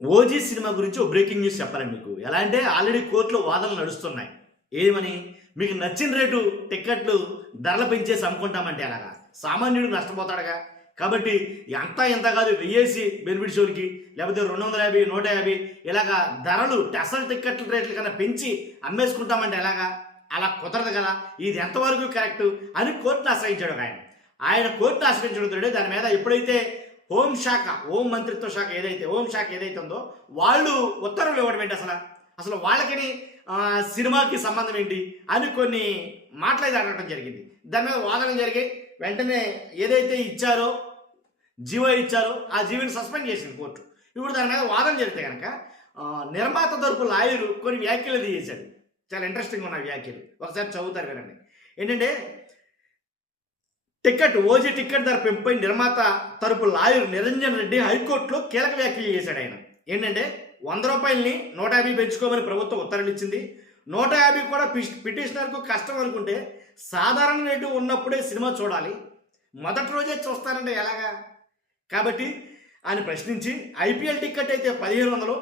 OG cinema గురించి ఓ breaking news చెప్పాలండి మీకు. ఎలా అంటే ఆల్రెడీ కోర్టులో వాదనలు నడుస్తున్నాయి. ఏమని? మీకు నచ్చిన రేటు టిక్కెట్లు ధరలు పెంచేసి అమ్ముకుంటామంటే ఎలాగా? సామాన్యుడు నష్టపోతాడుగా. కాబట్టి అంతా ఎంత కాదు వెయ్యేసి బెనిఫిట్ షోలకి, లేకపోతే 250, 150 ఇలాగా ధరలు అసలు టిక్కెట్ల రేట్ల కన్నా పెంచి అమ్మేసుకుంటామంటే ఎలాగా? అలా కుదరదు కదా. ఇది ఎంతవరకు కరెక్ట్ అని కోర్టును ఆశ్రయించాడు ఆయన కోర్టును ఆశ్రయించడంతో దాని మీద ఎప్పుడైతే హోం మంత్రిత్వ శాఖ ఏదైతే ఉందో వాళ్ళు ఉత్తర్వులు ఇవ్వడం ఏంటి? అసలు వాళ్ళకి సినిమాకి సంబంధం ఏంటి అని కొన్ని మాటలైతే అడగడం జరిగింది. దాని మీద వాదనలు జరిగాయి. వెంటనే ఏదైతే జీవో ఇచ్చారో ఆ జీవోని సస్పెండ్ చేసింది కోర్టు. ఇప్పుడు దాని మీద వాదన జరిగితే కనుక నిర్మాత తరపు లాయరు కొన్ని వ్యాఖ్యలు చేశాడు. చాలా ఇంట్రెస్టింగ్ ఉన్న వ్యాఖ్యలు, ఒకసారి చదువుతారు వినండి. ఏంటంటే ఓజీ టికెట్ ధర పెంపుపై నిర్మాత తరపు లాయర్ నిరంజన్ రెడ్డి హైకోర్టులో కీలక వ్యాఖ్యలు చేశాడు. ఆయన ఏంటంటే 100 రూపాయలని 150 పెంచుకోమని ప్రభుత్వం ఉత్తర్వులు ఇచ్చింది. 150 కూడా పిటిషనర్కు కష్టం అనుకుంటే సాధారణ రేటు ఉన్నప్పుడే సినిమా చూడాలి, మొదటి రోజే చూస్తానంటే ఎలాగా? కాబట్టి ఆయన ప్రశ్నించి ఐపీఎల్ టికెట్ అయితే 1500,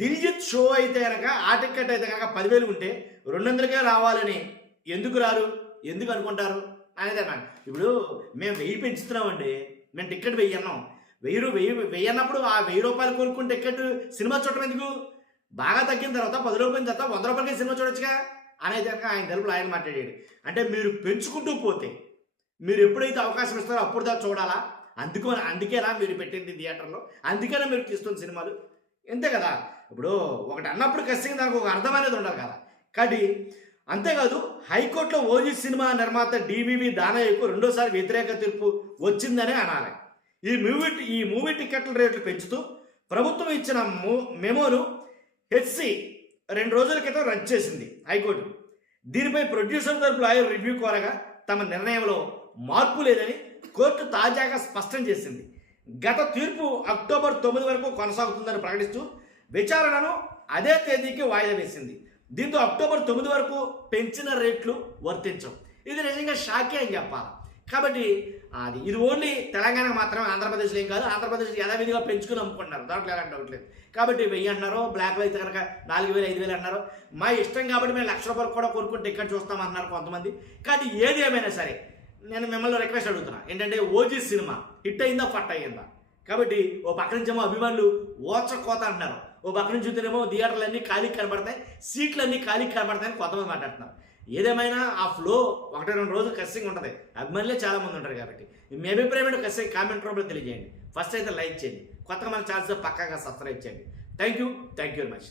దిల్జిత్ షో అయితే కనుక ఆ టికెట్ అయితే కనుక 10,000 ఉంటే 200కే రావాలని ఎందుకు రారు, ఎందుకు అనుకుంటారు అనేది అన్నాడు. ఇప్పుడు మేము 1000 పెంచుతున్నామండి, మేము టికెట్ 1000 అన్నాం. 1000 అన్నప్పుడు ఆ 1000 రూపాయలు కొనుక్కుని టికెట్ సినిమా చూడటం ఎందుకు? బాగా తగ్గిన తర్వాత 10 రూపాయల తర్వాత 100 రూపాయలకి సినిమా చూడొచ్చుగా అనేది ఆయన తరపులో ఆయన మాట్లాడాడు. అంటే మీరు పెంచుకుంటూ పోతే మీరు ఎప్పుడైతే అవకాశం ఇస్తారో అప్పుడు దాకా చూడాలా? అందుకేనా మీరు పెట్టింది థియేటర్లో, అందుకేనా మీరు తీస్తున్న సినిమాలు? అంతే కదా. ఇప్పుడు ఒకటి అన్నప్పుడు ఖచ్చితంగా దానికి ఒక అర్థం అనేది ఉండాలి కదా. కాబట్టి అంతేకాదు హైకోర్టులో ఓజీ సినిమా నిర్మాత డివివి దానయ్యకు రెండోసారి వ్యతిరేక తీర్పు వచ్చిందనే అనాలి. ఈ మూవీ టికెట్ల రేట్లు పెంచుతూ ప్రభుత్వం ఇచ్చిన మెమోను హెచ్సి 2 రోజుల క్రితం రద్దు చేసింది హైకోర్టు. దీనిపై ప్రొడ్యూసర్ తరపు లాయర్ రివ్యూ కోరగా తమ నిర్ణయంలో మార్పు లేదని కోర్టు తాజాగా స్పష్టం చేసింది. గత తీర్పు అక్టోబర్ 9 వరకు కొనసాగుతుందని ప్రకటిస్తూ విచారణను అదే తేదీకి వాయిదా వేసింది. దీంతో అక్టోబర్ 9 వరకు పెంచిన రేట్లు వర్తించవు. ఇది నిజంగా షాకే అని చెప్పాలి. కాబట్టి ఇది ఓన్లీ తెలంగాణ మాత్రమే, ఆంధ్రప్రదేశ్లో ఏం కాదు. ఆంధ్రప్రదేశ్లో యథావిధిగా పెంచుకుని అమ్ముకుంటున్నారు, దాంట్లో ఎలాంటి డౌట్ లేదు. కాబట్టి 1000 అంటున్నారు, బ్లాక్లో అయితే కనుక 4000, 5000 అన్నారు. మా ఇష్టం కాబట్టి మేము 1,00,000 రూపాయలు కూడా కొనుక్కుంటే టికెట్ చూస్తామన్నారు కొంతమంది. కానీ ఏది ఏమైనా సరే నేను మిమ్మల్ని రిక్వెస్ట్ అడుగుతున్నా, ఏంటంటే ఓజీ సినిమా హిట్ అయిందా, ఫట్ అయ్యిందా? కాబట్టి ఓ పక్క నుంచేమో అభిమానులు ఓచకోత అంటున్నారు, ఓ పక్క నుంచి చూస్తేనేమో థియేటర్లు అన్నీ ఖాళీకి కనబడతాయి, సీట్లు అన్నీ ఖాళీకి కనబడతాయని కొంతమంది మాట్లాడుతున్నారు. ఏదేమైనా ఆ ఫ్లో 1-2 రోజులు ఖచ్చితంగా ఉంటుంది. అభిమానులే చాలా మంది ఉంటారు. కాబట్టి మీ అభిప్రాయం ఖచ్చితంగా కామెంట్ రూపంలో తెలియజేయండి. ఫస్ట్ అయితే లైక్ చేయండి, కొత్తగా మన ఛానల్స్ పక్కాగా సబ్స్క్రైబ్ చేయండి. Thank you very much.